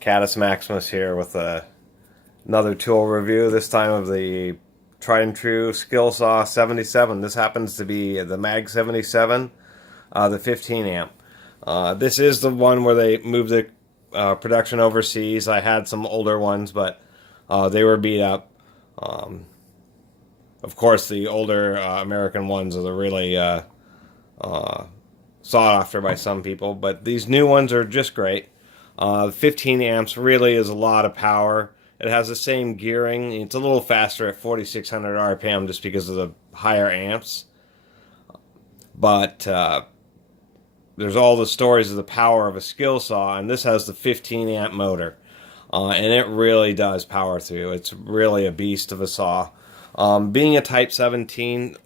Catus Maximus here with another tool review, this time of the tried and true SkilSaw 77. This happens to be the Mag 77, the 15 amp. This is the one where they moved the production overseas. I had some older ones, but they were beat up. Of course, the older American ones are the really sought after by some people, but these new ones are just great. 15 amps really is a lot of power. It has the same gearing. It's a little faster at 4,600 RPM just because of the higher amps. But there's all the stories of the power of a SkilSaw, and this has the 15 amp motor. And it really does power through. It's really a beast of a saw. Being a Type 17,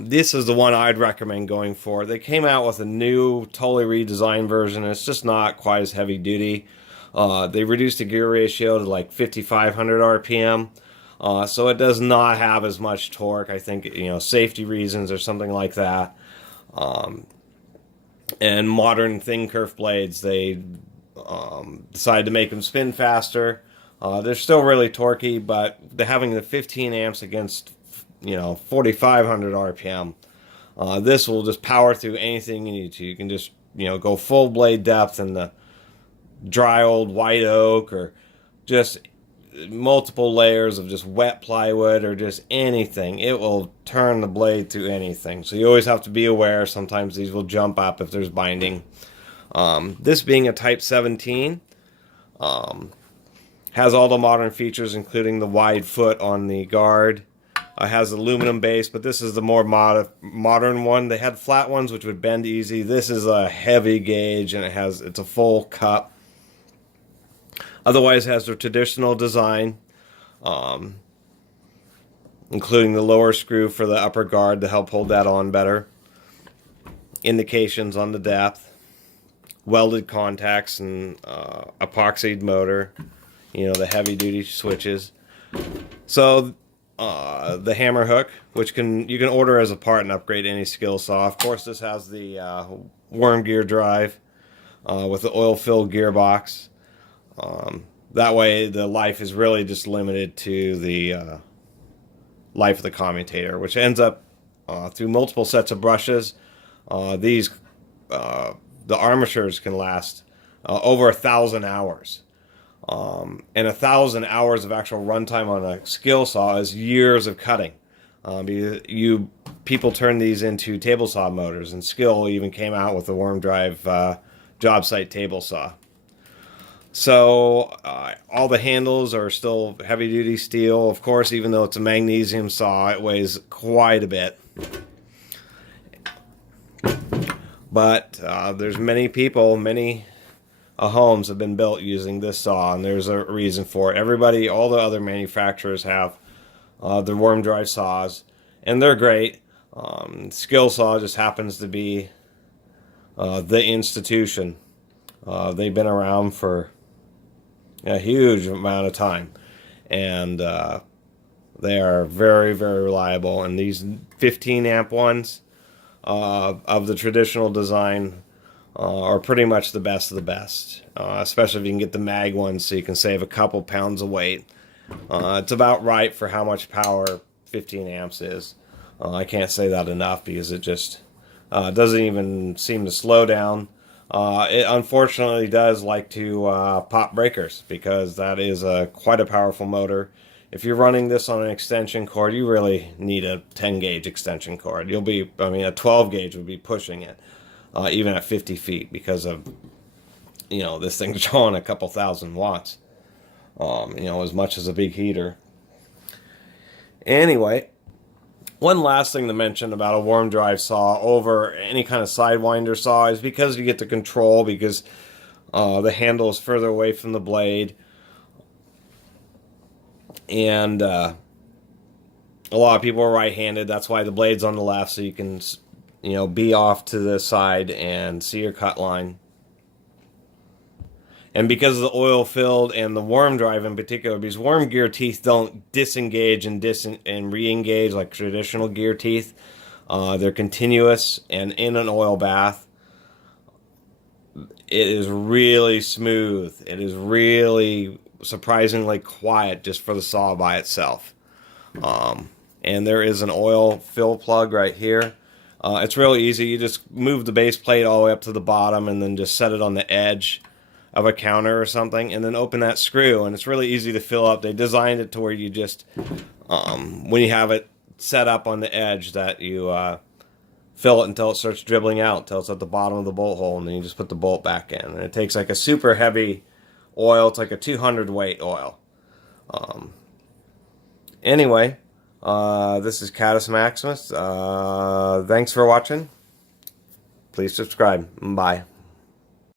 this is the one I'd recommend going for. They came out with a new, totally redesigned version. It's just not quite as heavy duty. They reduced the gear ratio to like 5,500 RPM. So it does not have as much torque. I think, safety reasons or something like that. And modern thin kerf blades, they decided to make them spin faster. They're still really torquey, but having the 15 amps against, 4,500 RPM, this will just power through anything you need to. You can just, go full blade depth in the dry old white oak, or just multiple layers of just wet plywood, or just anything. It will turn the blade through anything. So you always have to be aware. Sometimes these will jump up if there's binding. This being a Type 17, has all the modern features, including the wide foot on the guard. Has aluminum base, but this is the more modern one. They had flat ones which would bend easy. This is a heavy gauge, and it's a full cup. Otherwise, it has the traditional design, including the lower screw for the upper guard to help hold that on better. Indications on the depth, welded contacts, and epoxied motor. The heavy duty switches. So the hammer hook, which you can order as a part and upgrade any SkilSaw. Of course, this has the worm gear drive with the oil filled gearbox. That way the life is really just limited to the life of the commutator, which ends up through multiple sets of brushes. The armatures can last over 1,000 hours. And 1,000 hours of actual runtime on a SkilSaw is years of cutting. People turn these into table saw motors, and Skill even came out with the worm drive job site table saw. So all the handles are still heavy duty steel. Of course, even though it's a magnesium saw, it weighs quite a bit. But there's many people, many homes have been built using this saw, and there's a reason for it. All the other manufacturers have the worm drive saws, and they're great. SkilSaw just happens to be the institution. They've been around for a huge amount of time, and they are very, very reliable. And these 15 amp ones of the traditional design are pretty much the best of the best, especially if you can get the mag ones, so you can save a couple pounds of weight. It's about right for how much power 15 amps is. I can't say that enough, because it just doesn't even seem to slow down. It unfortunately does like to pop breakers, because that is quite a powerful motor. If you're running this on an extension cord, you really need a 10 gauge extension cord. A 12 gauge would be pushing it. Even at 50 feet, because of, this thing's drawing a couple thousand watts, as much as a big heater. Anyway, one last thing to mention about a worm drive saw over any kind of sidewinder saw is because you get the control, because the handle is further away from the blade, and a lot of people are right-handed. That's why the blade's on the left, so you can be off to the side and see your cut line. And because of the oil filled and the worm drive in particular, because worm gear teeth don't disengage and re-engage like traditional gear teeth. They're continuous and in an oil bath. it is really smooth. It is really surprisingly quiet just for the saw by itself. And there is an oil fill plug right here. It's really easy. You just move the base plate all the way up to the bottom and then just set it on the edge of a counter or something, and then open that screw, and it's really easy to fill up. They designed it to where you just, when you have it set up on the edge, that you fill it until it starts dribbling out, until it's at the bottom of the bolt hole, and then you just put the bolt back in. And it takes like a super heavy oil. It's like a 200 weight oil. Anyway, this is Catus Maximus. Thanks for watching. Please subscribe. Bye.